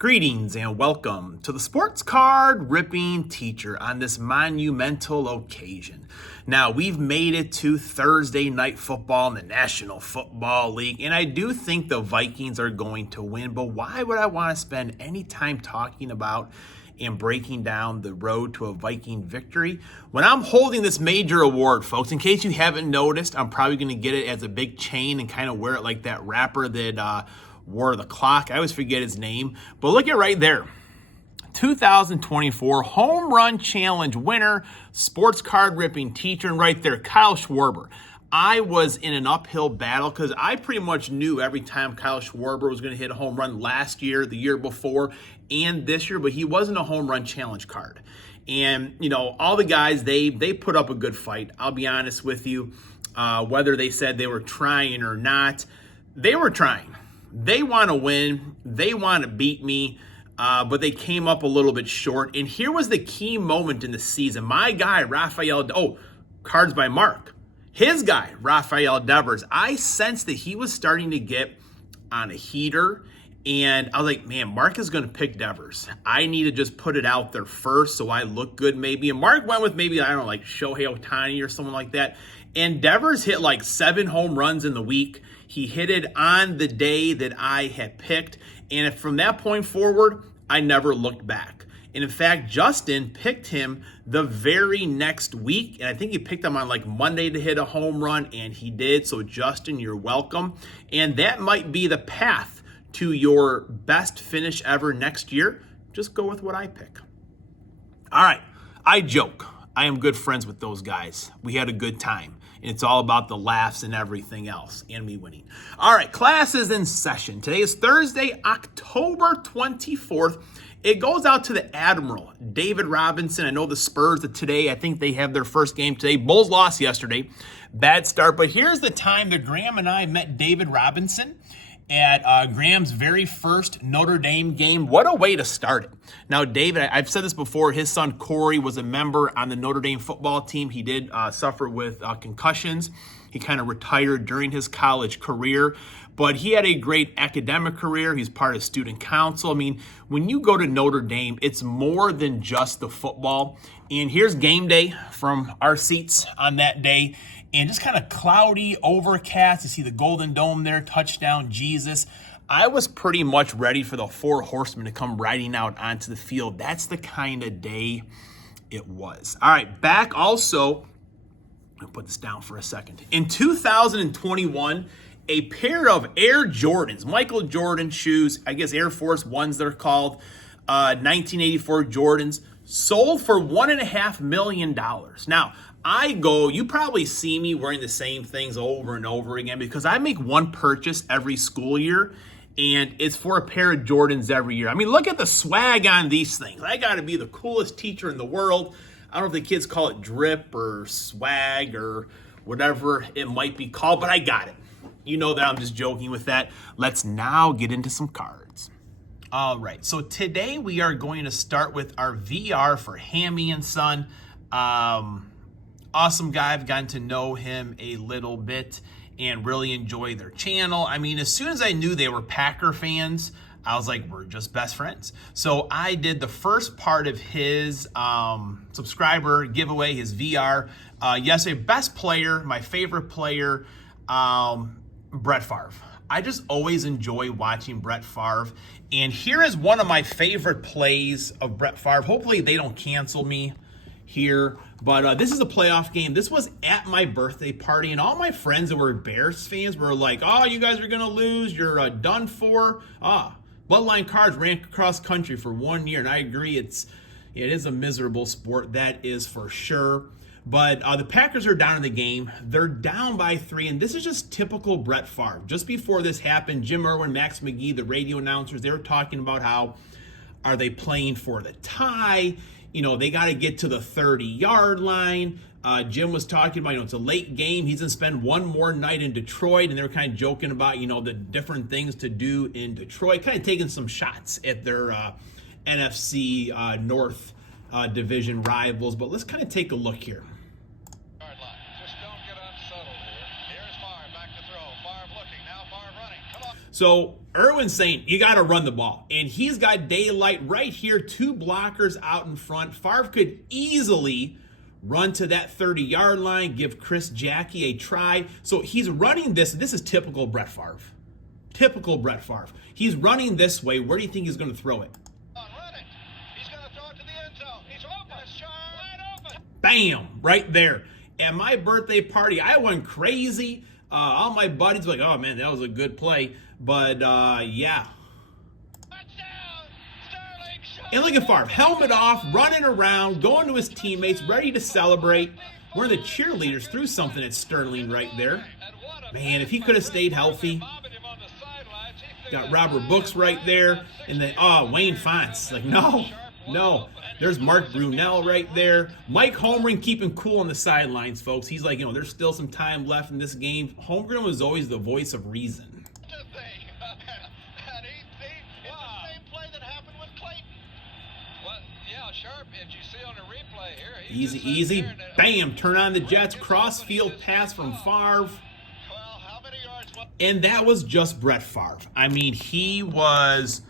Greetings and welcome to the Sports Card Ripping Teacher on this monumental occasion. Now, we've made it to Thursday night football in the National Football League, and I do think the Vikings are going to win, but why would I want to spend any time talking about and breaking down the road to a Viking victory when I'm holding this major award, folks? In case you haven't noticed, I'm probably going to get it as a big chain and kind of wear it like that rapper that wore the clock. I always forget his name, but look at right there. 2024 Home Run Challenge winner, Sports Card Ripping Teacher, and right there, Kyle Schwarber. I was in an uphill battle because I pretty much knew every time Kyle Schwarber was going to hit a home run last year, the year before, and this year, but he wasn't a Home Run Challenge card. And, you know, all the guys, they put up a good fight. I'll be honest with you, whether they said they were trying or not, they were trying. They want to win. They want to beat me, but they came up a little bit short. And here was the key moment in the season. My guy, cards by Mark. His guy, Rafael Devers. I sensed that he was starting to get on a heater. And I was like, man, Mark is going to pick Devers. I need to just put it out there first so I look good maybe. And Mark went with maybe, like Shohei Ohtani or someone like that. And Devers hit like 7 home runs in the week. He hit it on the day that I had picked. And from that point forward, I never looked back. And in fact, Justin picked him the very next week. And I think he picked him on like Monday to hit a home run, and he did. So Justin, you're welcome. And that might be the path to your best finish ever next year. Just go with what I pick. All right, I joke. I am good friends with those guys. We had a good time. And it's all about the laughs and everything else, and me winning. All right, class is in session. Today is Thursday, October 24th. It goes out to the Admiral, David Robinson. I know the Spurs today, I think they have their first game today. Bulls lost yesterday. Bad start, but here's the time that Graham and I met David Robinson at Graham's very first Notre Dame game. What a way to start it. Now, David, I've said this before, his son Corey was a member on the Notre Dame football team. He did suffer with concussions. He kind of retired during his college career, but he had a great academic career. He's part of student council. I mean, when you go to Notre Dame, it's more than just the football. And here's game day from our seats on that day. And just kind of cloudy, overcast. You see the Golden Dome there, touchdown, Jesus. I was pretty much ready for the 4 horsemen to come riding out onto the field. That's the kind of day it was. All right, back also, I'll put this down for a second. In 2021, a pair of Air Jordans, Michael Jordan shoes, I guess Air Force Ones they're called, 1984 Jordans, sold for $1.5 million. Now, you probably see me wearing the same things over and over again because I make one purchase every school year, and it's for a pair of Jordans every year. I mean, look at the swag on these things. I got to be the coolest teacher in the world. I don't know if the kids call it drip or swag or whatever it might be called, but I got it. You know that I'm just joking with that. Let's now get into some cards. All right, so today we are going to start with our VR for Hammy and Son. Awesome guy. I've gotten to know him a little bit and really enjoy their channel. I mean, as soon as I knew they were Packer fans, I was like, we're just best friends. So I did the first part of his subscriber giveaway, his VR. Yesterday, best player, my favorite player, Brett Favre. I just always enjoy watching Brett Favre. And here is one of my favorite plays of Brett Favre. Hopefully they don't cancel me here, but this is a playoff game. This was at my birthday party, and all my friends that were Bears fans were like, oh, you guys are going to lose. You're done for. Bloodline Cards ran cross country for 1 year, and I agree it is a miserable sport. That is for sure. But the Packers are down in the game. They're down by 3, and this is just typical Brett Favre. Just before this happened, Jim Irwin, Max McGee, the radio announcers, they were talking about how are they playing for the tie? You know, they got to get to the 30-yard line. Jim was talking about, it's a late game. He's going to spend one more night in Detroit. And they were kind of joking about, the different things to do in Detroit, kind of taking some shots at their NFC North division rivals. But let's kind of take a look here. So Irwin's saying, you got to run the ball. And he's got daylight right here, 2 blockers out in front. Favre could easily run to that 30-yard line, give Chris Jackie a try. So he's running this. This is typical Brett Favre. Typical Brett Favre. He's running this way. Where do you think he's going to throw it? He's going to throw it to the end zone. He's open. Wide open. Bam! Right there. At my birthday party, I went crazy. All my buddies were like, oh, man, that was a good play. But, yeah. And look at Favre, helmet off, running around, going to his teammates, ready to celebrate. One of the cheerleaders threw something at Sterling right there. Man, if he could have stayed healthy. Got Robert Brooks right there. And then, Wayne Fonts. Like, no. There's Mark Brunell right there. Mike Holmgren keeping cool on the sidelines, folks. He's like, there's still some time left in this game. Holmgren was always the voice of reason. Sharp, as you see on the replay here. Easy. Bam! Turn on the Jets. Cross-field pass from Favre. And that was just Brett Favre. I mean, he was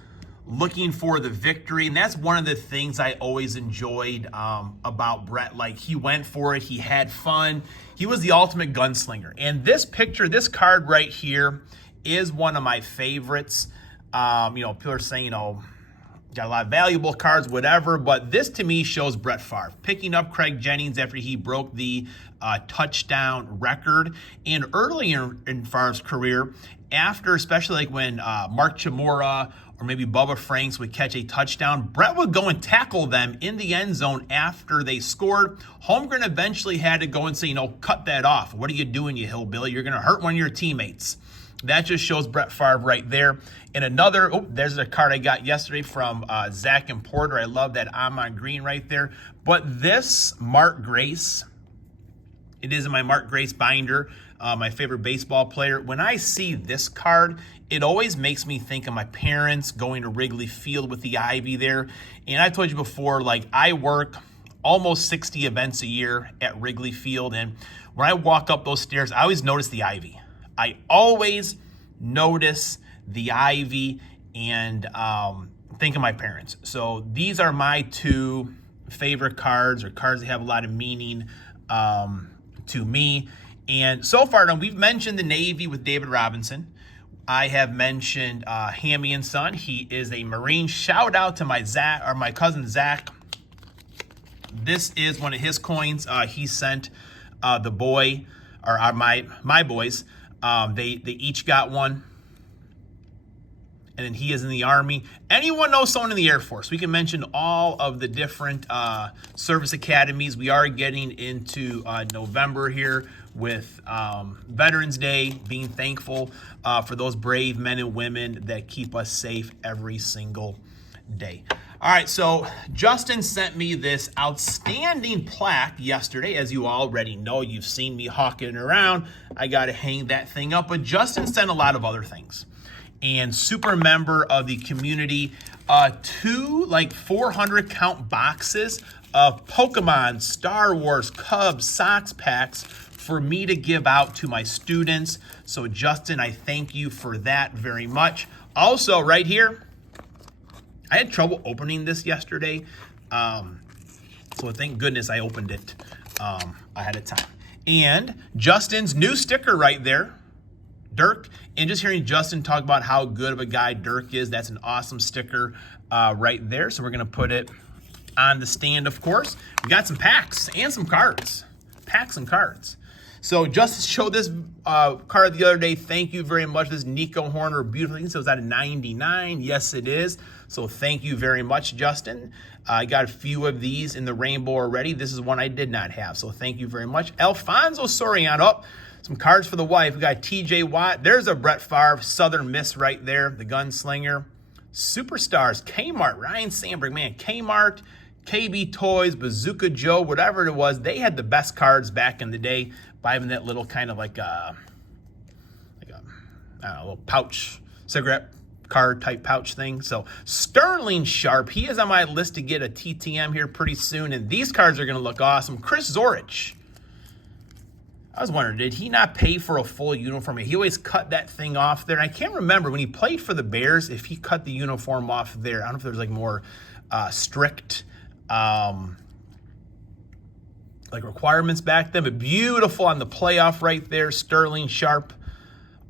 looking for the victory. And that's one of the things I always enjoyed about Brett. Like, he went for it. He had fun. He was the ultimate gunslinger. And this picture, this card right here is one of my favorites. People are saying, got a lot of valuable cards, whatever, but this to me shows Brett Favre picking up Craig Jennings after he broke the touchdown record. And earlier in Favre's career, after, especially like when Mark Chmura or maybe Bubba Franks would catch a touchdown, Brett would go and tackle them in the end zone after they scored. Holmgren eventually had to go and say, cut that off. What are you doing, you hillbilly? You're going to hurt one of your teammates. That just shows Brett Favre right there. And another, there's a card I got yesterday from Zach and Porter. I love that I'm on green right there. But this Mark Grace, it is in my Mark Grace binder, my favorite baseball player. When I see this card, it always makes me think of my parents going to Wrigley Field with the ivy there. And I told you before, like, I work almost 60 events a year at Wrigley Field. And when I walk up those stairs, I always notice the ivy. I always notice the ivy and think of my parents. So these are my 2 favorite cards, or cards that have a lot of meaning to me. And so far, now we've mentioned the Navy with David Robinson. I have mentioned Hammy and Son. He is a Marine. Shout out to my cousin Zach. This is one of his coins. He sent the boy, or my boys. They each got one. And then he is in the Army. Anyone knows someone in the Air Force? We can mention all of the different service academies. We are getting into November here with Veterans Day, being thankful for those brave men and women that keep us safe every single day. All right, so Justin sent me this outstanding plaque yesterday. As you already know, you've seen me hawking it around. I got to hang that thing up. But Justin sent a lot of other things. And super member of the community, 2 400 count boxes of Pokemon, Star Wars, Cubs, Sox packs for me to give out to my students. So Justin, I thank you for that very much. Also, right here, I had trouble opening this yesterday, so thank goodness I opened it ahead of time. And Justin's new sticker right there, Dirk. And just hearing Justin talk about how good of a guy Dirk is, that's an awesome sticker right there. So we're going to put it on the stand, of course. We got some packs and some cards. Packs and cards. So Justin showed this card the other day. Thank you very much. This Nico Horner, beautiful. I think it was out of 99. Yes, it is. So thank you very much, Justin. I got a few of these in the rainbow already. This is one I did not have. So thank you very much. Alfonso Soriano. Some cards for the wife. We got TJ Watt. There's a Brett Favre Southern Miss right there. The gunslinger. Superstars. Kmart. Ryan Sandberg. Man, Kmart, KB Toys, Bazooka Joe, whatever it was. They had the best cards back in the day by having that little kind of like a little pouch, cigarette card type pouch thing. So Sterling Sharp, he is on my list to get a TTM here pretty soon. And these cards are going to look awesome. Chris Zorich. I was wondering, did he not pay for a full uniform? He always cut that thing off there. And I can't remember when he played for the Bears if he cut the uniform off there. I don't know if there's like more strict like requirements back then, but beautiful on the playoff right there. Sterling Sharp,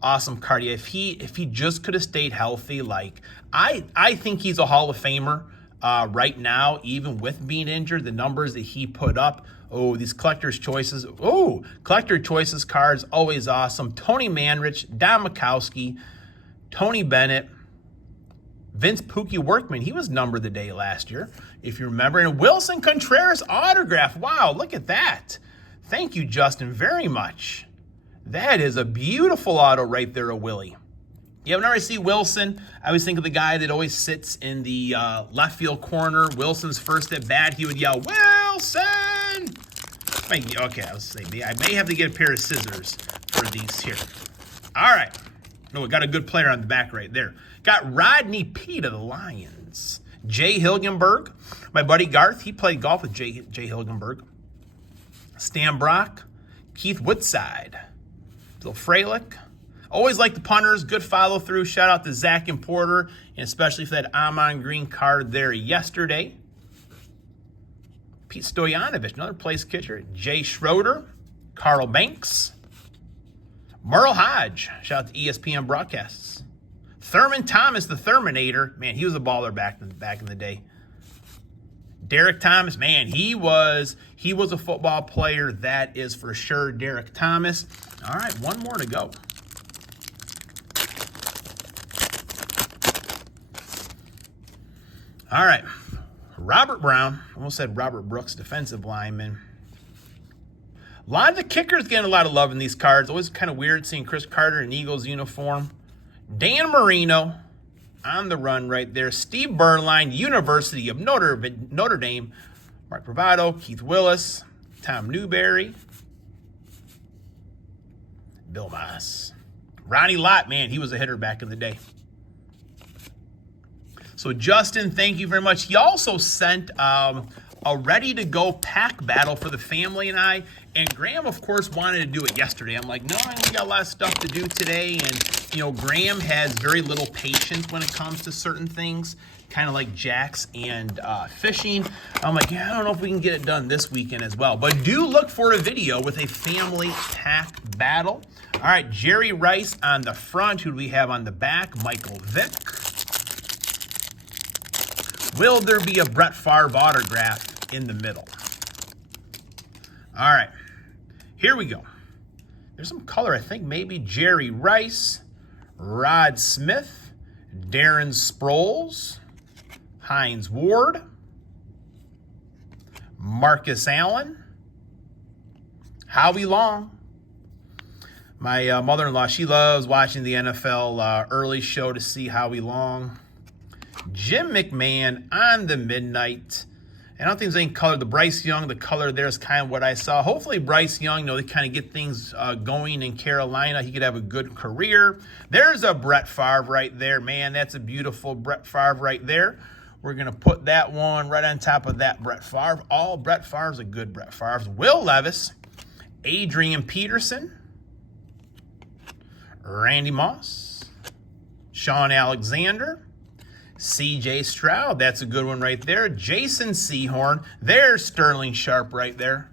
awesome card. Yeah, if he just could have stayed healthy, like I think he's a Hall of Famer right now, even with being injured. The numbers that he put up. Oh, these collector's choices. Oh, collector choices cards, always awesome. Tony Manrich, Don Mikowski, Tony Bennett, Vince Pookie Workman. He was number of the day last year, if you remember. And Wilson Contreras autograph. Wow, look at that. Thank you, Justin, very much. That is a beautiful auto right there, of Willie. Yeah, whenever I see Wilson, I always think of the guy that always sits in the left field corner. Wilson's first at bat, he would yell, Wilson! Okay, I was saying, I may have to get a pair of scissors for these here. All right. No, we got a good player on the back right there. Got Rodney Peete of the Lions. Jay Hilgenberg. My buddy Garth, he played golf with Jay Hilgenberg. Stan Brock. Keith Woodside. Bill Fralick. Always like the punters. Good follow through. Shout out to Zach and Porter, and especially for that Amon Green card there yesterday. Pete Stoyanovich, another place catcher. Jay Schroeder. Carl Banks. Merle Hodge. Shout out to ESPN Broadcasts. Thurman Thomas, the Terminator. Man, he was a baller back in the day. Derek Thomas, man, he was a football player. That is for sure. Derek Thomas. All right, one more to go. All right, Robert Brown. Almost said Robert Brooks, defensive lineman. A lot of the kickers getting a lot of love in these cards. Always kind of weird seeing Chris Carter in Eagles uniform. Dan Marino on the run right there. Steve Bernline, University of Notre Dame. Mark Bravado, Keith Willis, Tom Newberry, Bill Moss. Ronnie Lott, man, he was a hitter back in the day. So Justin, thank you very much. He also sent a ready-to-go pack battle for the family and I. And Graham, of course, wanted to do it yesterday. I'm like, no, I got a lot of stuff to do today. And, you know, Graham has very little patience when it comes to certain things, kind of like jacks and fishing. I'm like, yeah, I don't know if we can get it done this weekend as well. But do look for a video with a family pack battle. All right, Jerry Rice on the front. Who do we have on the back? Michael Vick. Will there be a Brett Favre autograph in the middle? All right, here we go. There's some color, I think maybe Jerry Rice, Rod Smith, Darren Sproles, Hines Ward, Marcus Allen, Howie Long. My mother-in-law, she loves watching the NFL early show to see Howie Long. Jim McMahon on the midnight. And I don't think there's any color. The Bryce Young, the color there is kind of what I saw. Hopefully Bryce Young, you know, they kind of get things going in Carolina. He could have a good career. There's a Brett Favre right there. Man, that's a beautiful Brett Favre right there. We're going to put that one right on top of that Brett Favre. All Brett Favre's a good Brett Favre's. Will Levis, Adrian Peterson, Randy Moss, Sean Alexander, C.J. Stroud, that's a good one right there. Jason Sehorn, there's Sterling Sharp right there.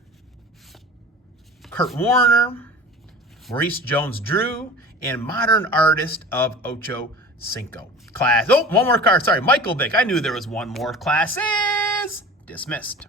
Kurt Warner, Maurice Jones-Drew, and modern artist of Ocho Cinco. Class, oh, one more card, sorry, Michael Vick. I knew there was one more. Class is dismissed.